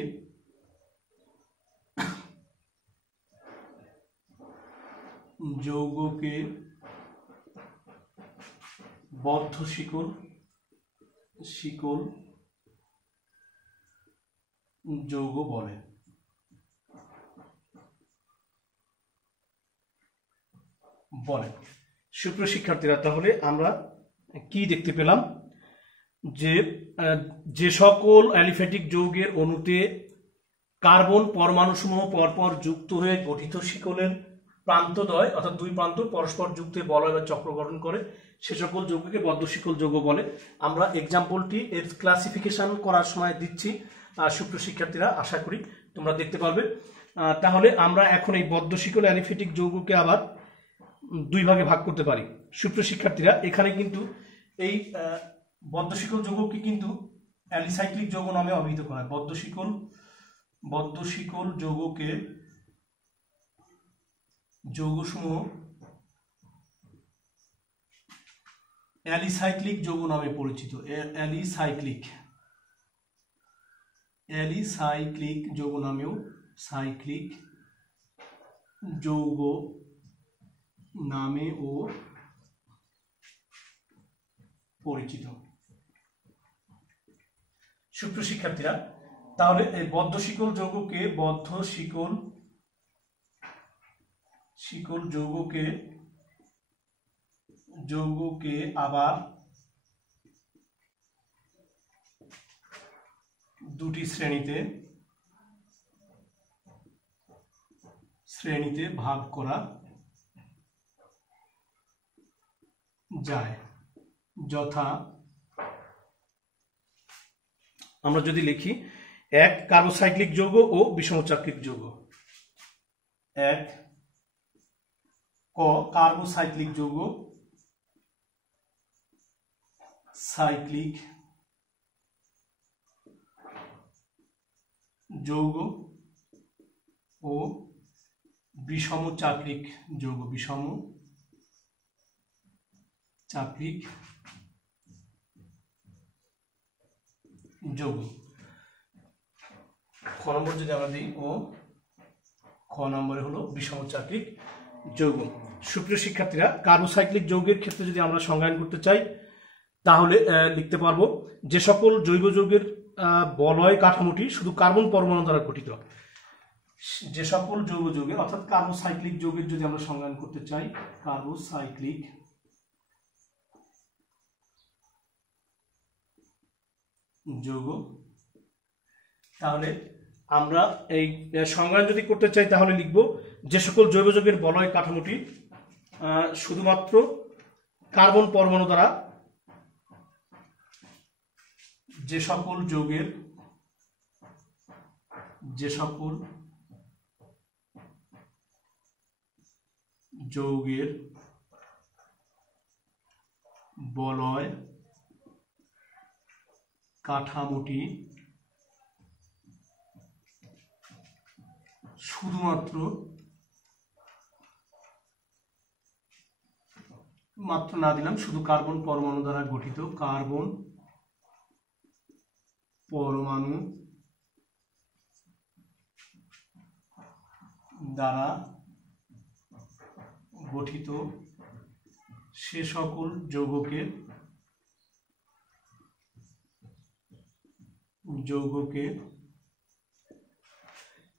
বদ্ধ শিকল যৌগ বলে। বলে। সুপ্রিয় শিক্ষার্থীরা, তাহলে আমরা কি দেখতে পেলাম যে যে সকল অ্যালিফ্যাটিক যৌগের অণুতে কার্বন পরমাণুসমূহ পরপর যুক্ত হয়ে গঠিত শিকলের প্রান্তদ্বয় অর্থাৎ দুই প্রান্ত পরস্পর যুক্ত হয়ে বলয় বা চক্র গঠন করে সে সকল যৌগকে বদ্ধ শিকল যৌগ বলে। আমরা এক্সাম্পলটি এর ক্লাসিফিকেশন করার সময় দিচ্ছি, সুপ্রিয় শিক্ষার্থীরা, আশা করি তোমরা দেখতে পারবে। তাহলে আমরা এখন এই বদ্ধ শিকল অ্যালিফ্যাটিক যৌগকে আবার দুই ভাগে ভাগ করতে পারি। সুপ্রিয় শিক্ষার্থীরা, এখানে কিন্তু এই বদ্ধ শিকল যৌগকে কিন্তু অ্যালিসাইক্লিক যৌগ নামে অভিহিত করা হয়। বদ্ধ শিকল যৌগকে যৌগসমূহ অ্যালিসাইক্লিক যৌগ নামে পরিচিত। অ্যালিসাইক্লিক যৌগ নামেও সাইক্লিক যৌগ নামেও পরিচিত। সুপ্রিয় শিক্ষার্থীরা, তাহলে এই বদ্ধ শিকল যৌগকে যৌগকে আবার দুটি শ্রেণীতে ভাগ করা যায়, যথা আমরা যদি লিখি এক কার্বোসাইক্লিক যৌগ ও বিষমচাক্রিক যৌগ। এক ক কার্বোসাইক্লিক যৌগ, সাইক্লিক যৌগ ও বিষমচাক্রিক যৌগ। বিষমচাক্রিক যৌগ। খ নম্বর যদি আমরা দিই ও খ নম্বরে হলো বিষমচাক্রিক যৌগ। সুপ্রিয় শিক্ষার্থীরা, কার্বোসাইক্লিক যৌগের ক্ষেত্রে যদি আমরা সংজ্ঞায়ন করতে চাই তাহলে লিখতে পারবো যে সকল জৈব যৌগের বলয় কাঠামোটি শুধু কার্বন পরমাণু দ্বারা গঠিত। যে সকল জৈব যৌগের অর্থাৎ কার্বোসাইক্লিক যৌগের যদি আমরা সংজ্ঞায়ন করতে চাই, কার্বোসাইক্লিক যৌগ, তাহলে আমরা এই সংজ্ঞায়ন যদি করতে চাই তাহলে লিখব যে সকল জৈব যৌগের বলয় কাঠামোটি শুধুমাত্র কার্বন পরমাণু দ্বারা, যে সকল যৌগের বলয় কাঠামোটি শুধুমাত্র না দিলাম শুধু কার্বন পরমাণু দ্বারা গঠিত, কার্বন পরমাণু দ্বারা গঠিত সে সকল যৌগকে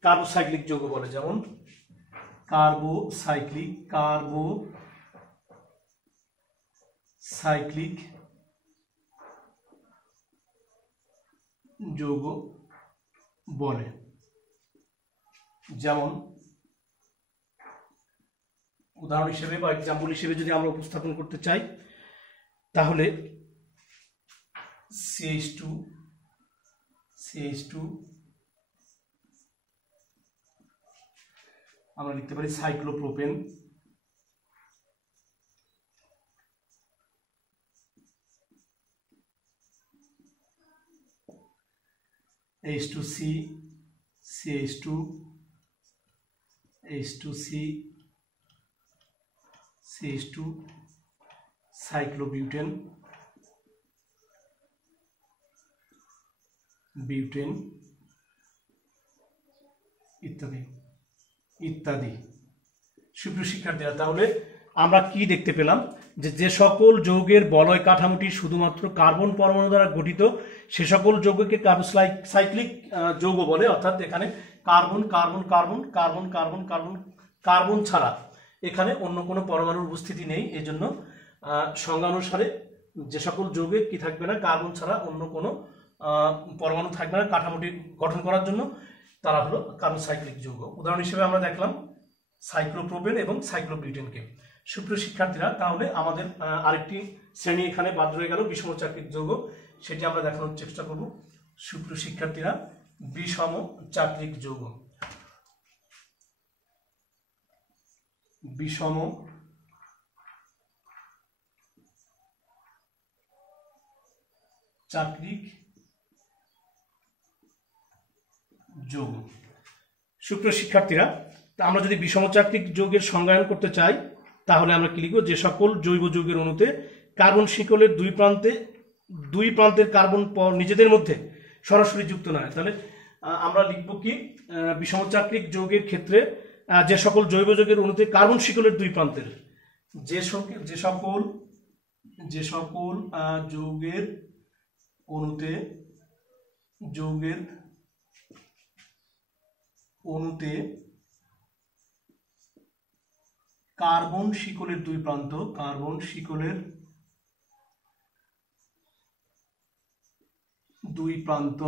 কার্বোসাইক্লিক যৌগ বলে। যেমন কার্বোসাইক্লিক যৌগ বলে। যেমন উদাহরণ হিসেবে বা এক্সাম্পল হিসেবে যদি আমরা উপস্থাপন করতে চাই তাহলে CH2 আমরা লিখতে পারি cyclopropane, H2C, CH2, H2C, CH2, cyclobutane, butane ইত্যাদি। সুপ্রিয় শিক্ষার্থীরা, তাহলে আমরা কি দেখতে পেলাম যে সকল যৌগের বলয় কাঠামোটি শুধুমাত্র কার্বন পরমাণু দ্বারা গঠিত সে সকল যৌগকে কার্বোসাইক্লিক যৌগ বলে। অর্থাৎ এখানে carbon carbon carbon carbon carbon carbon carbon ছাড়া এখানে অন্য কোনো পরমাণুর উপস্থিতি নেই, এজন্য সংজ্ঞা অনুসারে যে সকল যৌগের কি থাকবে না, কার্বন ছাড়া অন্য কোনো পরমাণু থাকবে না কাঠামোটি গঠন করার জন্য, তারা হলো কার্বন সাইক্লিক যৌগ। উদাহরণ হিসেবে আমরা দেখলাম সাইক্লোপ্রোপেন এবং সাইক্লোবিউটেনকে। সুপ্রিয় শিক্ষার্থীরা, তাহলে আমাদের আরেকটি শ্রেণী এখানে বাদ রয়ে গেল, বিষম চাকরিক যৌগ, সেটি আমরা দেখানোর চেষ্টা করব। সুপ্রিয় শিক্ষার্থীরা, বিষম চাকরিক যৌগ। বিষম চাকরিক যৌগ। সুপ্রিয় শিক্ষার্থীরা, আমরা যদি বিষম চাকরিক যৌগের সংজ্ঞায়ন করতে চাই তাহলে আমরা কি লিখব, যে সকল জৈব যৌগের অণুতে কার্বন শিকলের দুই প্রান্তের কার্বন নিজেদের মধ্যে সরাসরি যুক্ত নয়। তাহলে আমরা লিখব কি, বিষম চাকরিক যৌগের ক্ষেত্রে যে সকল জৈব যৌগের অণুতে কার্বন শিকলের দুই প্রান্তের যে সকল যৌগের অণুতে কার্বন শিকলের দুই প্রান্ত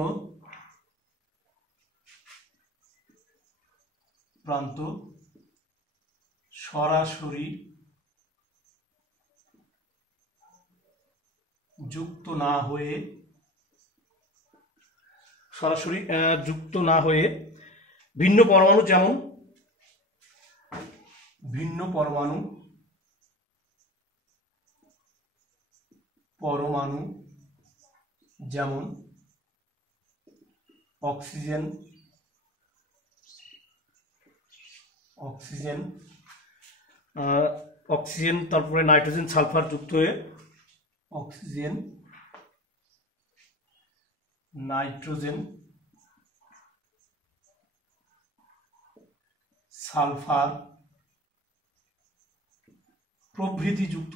সরাসরি যুক্ত না হয়ে ভিন্ন পরমাণু যেমন অক্সিজেন, তারপরে নাইট্রোজেন সালফার যুক্ত হয়ে অক্সিজেন নাইট্রোজেন সালফার প্রভৃতি যুক্ত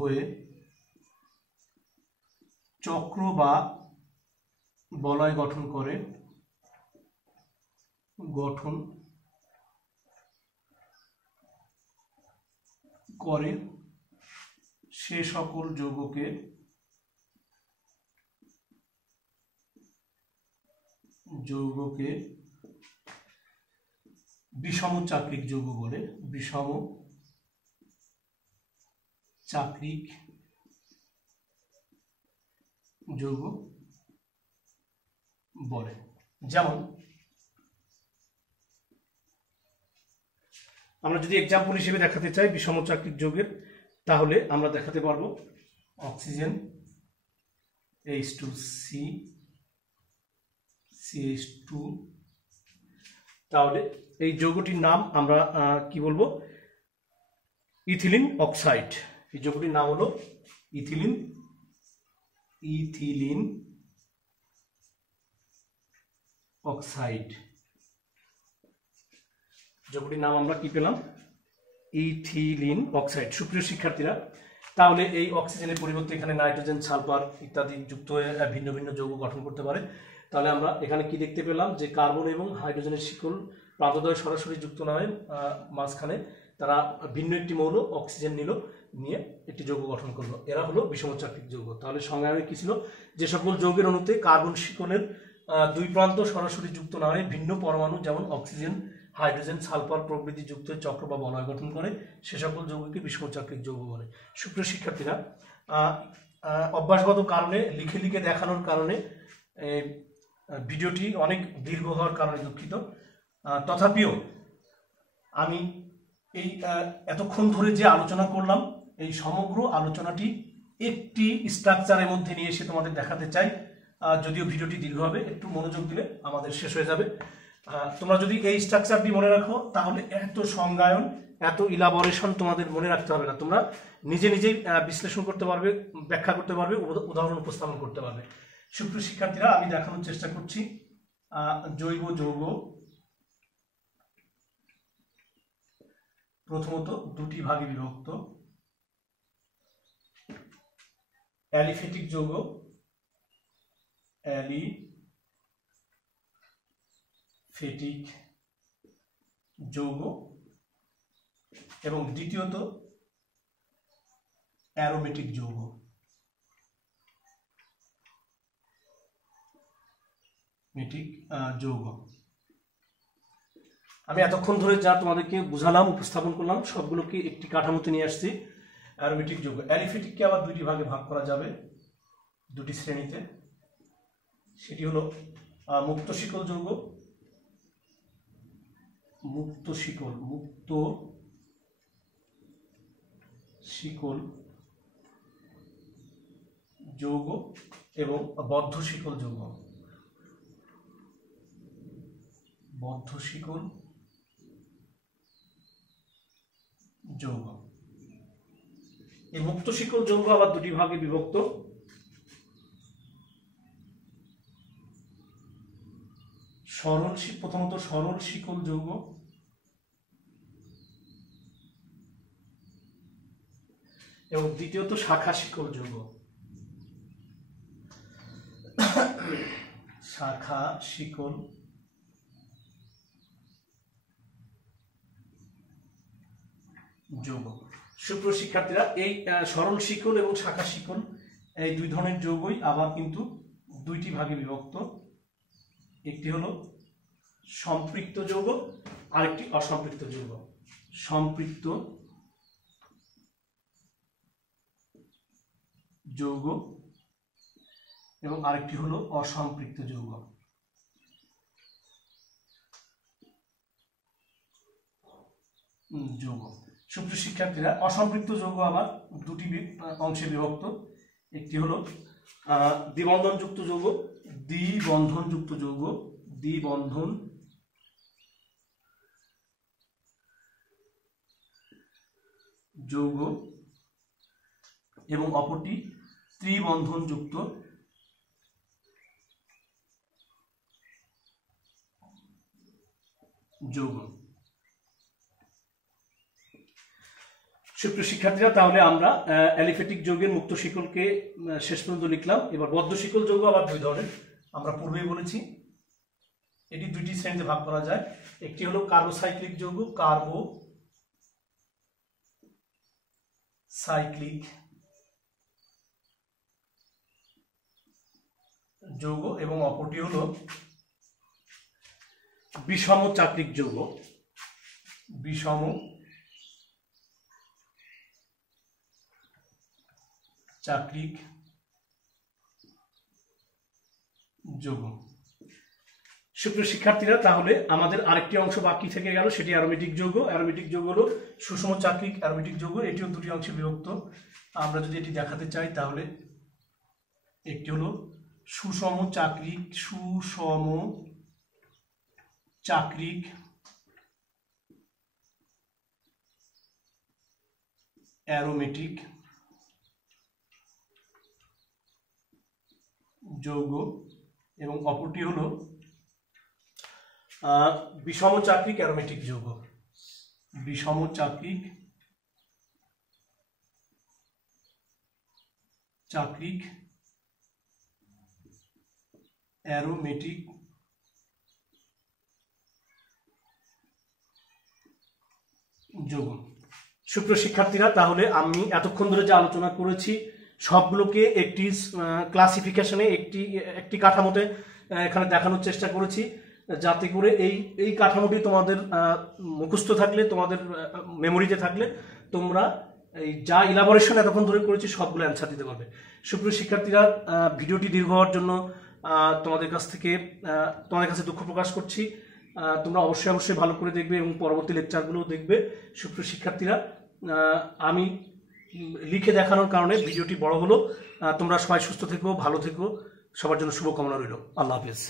হয়ে চক্র বা বলয় গঠন করে সে সকল যৌগকে বিষম চাকরিক যৌগ বলে। বিষম চাকরিক যৌগ বলে। যেমন আমরা যদি এক্সাম্পল হিসেবে দেখাতে চাই বিষম চাকরিক যৌগের, তাহলে আমরা দেখাতে পারবো অক্সিজেন H2C CH2, তাহলে এই যৌগটির নাম আমরা কি বলবো, ইথিলিন অক্সাইড। এই যৌগটির নাম হলো ইথিলিন অক্সাইড। যৌগটির নাম আমরা কি পেলাম, ইথিলিন অক্সাইড। সুপ্রিয় শিক্ষার্থীরা, তাহলে এই অক্সিজেনের পরিবর্তে এখানে নাইট্রোজেন সালফার ইত্যাদি যুক্ত হয়ে ভিন্ন ভিন্ন যৌগ গঠন করতে পারে। তাহলে আমরা এখানে কি দেখতে পেলাম, যে কার্বন এবং হাইড্রোজেনের শিকল প্রান্তদ্বয় সরাসরি যুক্ত না হয়ে মাঝখানে তারা ভিন্ন একটি মৌল অক্সিজেন নিয়ে একটি যৌগ গঠন করলো, এরা হলো বিষম চাকরিক যৌগ। তাহলে সংজ্ঞায় কি ছিল, যে সকল যৌগের অণুতে কার্বন শিকলের দুই প্রান্ত সরাসরি যুক্ত না হয়ে ভিন্ন পরমাণু যেমন অক্সিজেন হাইড্রোজেন সালফার প্রভৃতি যুক্ত চক্র বা বলয় গঠন করে সে সকল যৌগকে বিষম চাকরিক যৌগ বলে। সুপ্রিয় শিক্ষার্থীরা, অভ্যাসগত কারণে লিখে দেখানোর কারণে ভিডিওটি অনেক দীর্ঘ হওয়ার কারণে দুঃখিত। তথাপিও আমি এই এতক্ষণ ধরে যে আলোচনা করলাম, এই সমগ্র আলোচনাটি একটি স্ট্রাকচারের মধ্যে নিয়ে এসে তোমাদের দেখাতে চাই। যদিও ভিডিওটি দীর্ঘ হবে, একটু মনোযোগ দিলে আমাদের শেষ হয়ে যাবে। তোমরা যদি এই স্ট্রাকচারটি মনে রাখো তাহলে এত সংজ্ঞায়ন, এত ইলাবোরেশন তোমাদের মনে রাখতে হবে না। তোমরা নিজেই বিশ্লেষণ করতে পারবে, ব্যাখ্যা করতে পারবে, উদাহরণ উপস্থাপন করতে পারবে। সুপ্রিয় শিক্ষার্থীরা, আমি দেখানোর চেষ্টা করছি জৈব যৌগ প্রথমত দুটি ভাগে বিভক্ত, অ্যালিফেটিক যৌগ, অ্যালিফেটিক যৌগ এবং দ্বিতীয়ত অ্যারোমেটিক যৌগ। যৌগ আমি এতক্ষণ ধরে যা তোমাদেরকে বুঝালাম, উপস্থাপন করলাম, সবগুলোকে একটি কাঠামোতে নিয়ে আসছি। অ্যারোমেটিক যৌগ, অ্যালিফেটিককে আবার দুইটি ভাগে ভাগ করা যাবে, দুটি শ্রেণীতে। সেটি হলো মুক্ত শিকল যৌগ, মুক্ত শিকল যৌগ এবং বদ্ধ শিকল যৌগ। যৌগ এই মুক্ত শিকল যৌগ আবার দুটি ভাগে বিভক্ত। প্রথমত সরল শিকল যৌগ এবং দ্বিতীয়ত শাখা শিকল যৌগ। শাখা শিকল যৌগ। সুপ্রিয় শিক্ষার্থীরা, এই সরল শিকল এবং শাখা শিকল এই দুই ধরনের যৌগই আবার কিন্তু দুইটি ভাগে বিভক্ত। একটি হলো সম্পৃক্ত যৌগ, আরেকটি অসম্পৃক্ত যৌগ। সম্পৃক্ত যৌগ এবং আরেকটি হলো অসম্পৃক্ত যৌগ। সুপ্রিয় শিক্ষার্থীরা, অসম্পৃক্ত যৌগ আবার দুটি অংশে বিভক্ত। একটি হলো দ্বিবন্ধনযুক্ত যৌগ, যৌগ এবং অপরটি ত্রিবন্ধনযুক্ত যৌগ। সুপ্রিয় শিক্ষার্থীরা, তাহলে আমরা অ্যালিফেটিক যৌগের মুক্ত শিকলকে শেষ পর্যন্ত লিখলাম। এবার বদ্ধ শিকল যৌগ আবার দুই ধরনের, আমরা পূর্বেই বলেছি। এটি দুইটি শ্রেণীতে ভাগ করা যায়। একটি হলো কার্বোসাইক্লিক যৌগ, যৌগ এবং অপরটি হলো বিষম চাক্রিক যৌগ, যৌগ। সুপ্রিয় শিক্ষার্থীরা, তাহলে আমাদের আরেকটি অংশ বাকি থেকে গেল, সেটি অ্যারোমেটিক যৌগ। অ্যারোমেটিক যৌগ হলো সুষম চাক্রিক অ্যারোমেটিক যৌগ। এটিও দুটি অংশে বিভক্ত। আমরা যদি এটি দেখাতে চাই তাহলে একটি হলো সুষম চাক্রিক অ্যারোমেটিক যৌগ এবং অপরটি হলো বিষম চাক্রিক অ্যারোমেটিক যৌগ। অ্যারোমেটিক যৌগ। সুপ্রিয় শিক্ষার্থীরা, তাহলে আমি এতক্ষণ ধরে যে আলোচনা করেছি সবগুলোকে একটি ক্লাসিফিকেশনে একটি কাঠামোতে এখানে দেখানোর চেষ্টা করেছি, যাতে করে এই কাঠামোটি তোমাদের মুখস্থ থাকলে, তোমাদের মেমোরিতে থাকলে তোমরা এই যা ইলাবোরেশন এতক্ষণ ধরে করেছি সবগুলো অ্যান্সার দিতে পারবে। সুপ্রিয় শিক্ষার্থীরা, ভিডিওটি দীর্ঘ হওয়ার জন্য তোমাদের কাছে দুঃখ প্রকাশ করছি। তোমরা অবশ্যই ভালো করে দেখবে এবং পরবর্তী লেকচারগুলো দেখবে। সুপ্রিয় শিক্ষার্থীরা, আমি লিখে দেখানোর কারণে ভিডিওটি বড় হলো। তোমরা সবাই সুস্থ থেকো, ভালো থেকো, সবার জন্য শুভকামনা রইল। আল্লাহ হাফেজ।